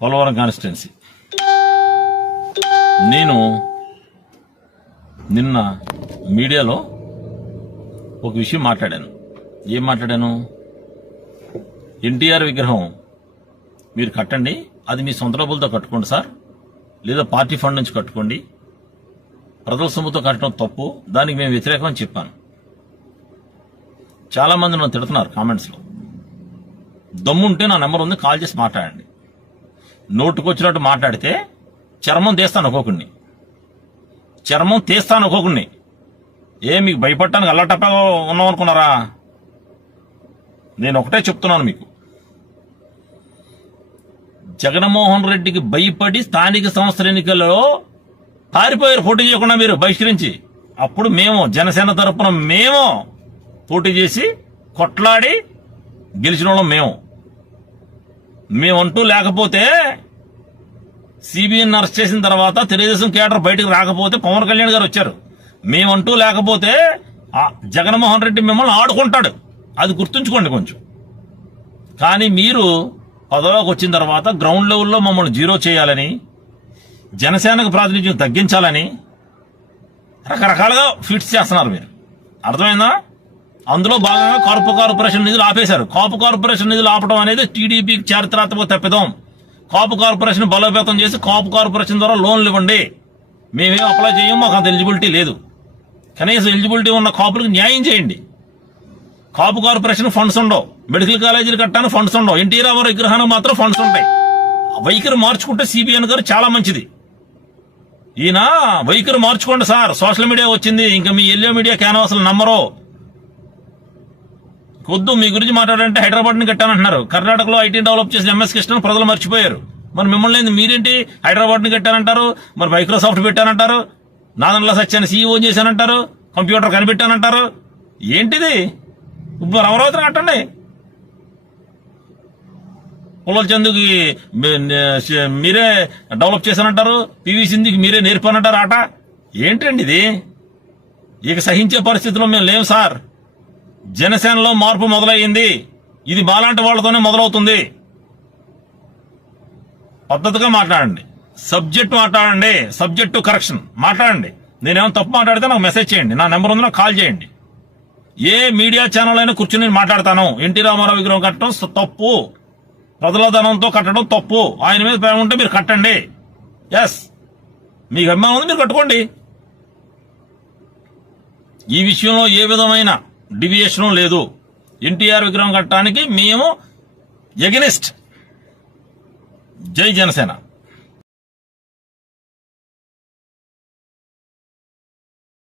Polavaram constituency. నేను నిన్న మీడియాలో ఒక విషయం మాట్లాడాను. ఏం మాట్లాడాను? ఎన్టీఆర్ విగ్రహం మీరు కట్టండి, అది మీ సొంత డబ్బులతో కట్టుకోండి సార్, లేదా పార్టీ ఫండ్ నుంచి కట్టుకోండి, ప్రజల సొమ్ముతో కట్టడం తప్పు, దానికి మేము వ్యతిరేకం అని చెప్పాను. చాలా మంది నన్ను తిడుతున్నారు కామెంట్స్లో. దమ్ముంటే నా నెంబర్ ఉంది, కాల్ చేసి మాట్లాడండి. నోటుకొచ్చినట్టు మాట్లాడితే చర్మం తీస్తాను ఒక్కొక్కడిని, చర్మం తీస్తాను ఒక్కొక్కడిని. మీకు భయపడటానికి అల్లాటప్పగా ఉన్నాం అనుకున్నారా? నేను ఒకటే చెప్తున్నాను మీకు, జగన్మోహన్ రెడ్డికి భయపడి స్థానిక సంస్థల ఎన్నికల్లో పారిపోయారు పోటీ చేయకుండా మీరు బహిష్కరించి. అప్పుడు మేము జనసేన తరపున మేము పోటీ చేసి కొట్లాడి గెలిచిన వాళ్ళం. మేమంటూ లేకపోతే సిబిఐని అరెస్ట్ చేసిన తర్వాత తెలుగుదేశం కేడర్ బయటకు రాకపోతే పవన్ కళ్యాణ్ గారు వచ్చారు. మేమంటూ లేకపోతే జగన్మోహన్ రెడ్డి మిమ్మల్ని ఆడుకుంటాడు, అది గుర్తుంచుకోండి కొంచెం. కానీ మీరు పదవిలోకి వచ్చిన తర్వాత గ్రౌండ్ లెవెల్లో మమ్మల్ని జీరో చేయాలని, జనసేనకు ప్రాతినిధ్యం తగ్గించాలని రకరకాలుగా ఫిట్స్ చేస్తున్నారు మీరు. అర్థమైందా? అందులో భాగంగా కాపు కార్పొరేషన్ నిధులు ఆపేశారు. కాపు కార్పొరేషన్ నిధులు ఆపడం అనేది టీడీపీకి చారిత్రాత్మక తప్పిదం. కాపు కార్పొరేషన్ బలోపేతం చేసి కాపు కార్పొరేషన్ ద్వారా లోన్లు ఇవ్వండి. మేమేం అప్లై చేయం, మాకు అంత ఎలిజిబిలిటీ లేదు. కనీసం ఎలిజిబిలిటీ ఉన్న కాపులకు న్యాయం చేయండి. కాపు కార్పొరేషన్ ఫండ్స్ ఉండవు, మెడికల్ కాలేజీలు కట్టాను ఫండ్స్ ఉండవు, ఎన్టీ రామారావు విగ్రహానికి మాత్రం ఫండ్స్ ఉంటాయి. వైఖరి మార్చుకుంటే సిబిఎన్ గారు చాలా మంచిది. ఈయన వైఖరి మార్చుకోండి సార్, సోషల్ మీడియా వచ్చింది, ఇంకా మీ ఎల్లో మీడియా క్యాన్వాసులు నమ్మరు. కొద్దు మీ గురించి మాట్లాడాలంటే హైదరాబాద్ ని కట్టానంటున్నారు. కర్ణాటకలో ఐటీ డెవలప్ చేసిన ఎంఎస్ కృష్ణ ప్రజలు మర్చిపోయారు. మరి మిమ్మల్ని మీరేంటి హైదరాబాద్ ని కట్టానంటారు, మరి మైక్రోసాఫ్ట్ పెట్టానంటారు, నాదన్ల సత్యాన్ని సీఈఓ చేశానంటారు, కంప్యూటర్ కనిపెట్టానంటారు. ఏంటిది? ఇప్పుడు అమరావతిని కట్టండి. పుల్లల చందుకి మీరే డెవలప్ చేశానంటారు, పివి సింధుకి మీరే నేర్పానంటారు ఆట. ఏంటండి ఇది? ఇక సహించే పరిస్థితిలో మేము లేవు సార్. జనసేనలో మార్పు మొదలయ్యింది, ఇది బాలాంటి వాళ్లతోనే మొదలవుతుంది. పద్ధతిగా మాట్లాడండి, సబ్జెక్ట్ మాట్లాడండి, సబ్జెక్టు కరెక్షన్ మాట్లాడండి. నేనేమైనా తప్పు మాట్లాడితే నాకు మెసేజ్ చేయండి, నా నెంబర్ ఉంది, నాకు కాల్ చేయండి. ఏ మీడియా ఛానల్ అయినా కూర్చుని నేను మాట్లాడతాను. ఎన్టీ రామారావు విగ్రహం కట్టడం తప్పు, ప్రజల ధనంతో కట్టడం తప్పు. ఆయన మీద ప్రేమ ఉంటే మీరు కట్టండి. ఎస్, మీకు అభిమానం ఉంది, మీరు కట్టుకోండి. ఈ విషయంలో ఏ విధమైన డివియేషన్ లేదు. ఎన్టీఆర్ విగ్రహం కట్టడానికి మేము ఎగనిస్ట్. జై జనసేన.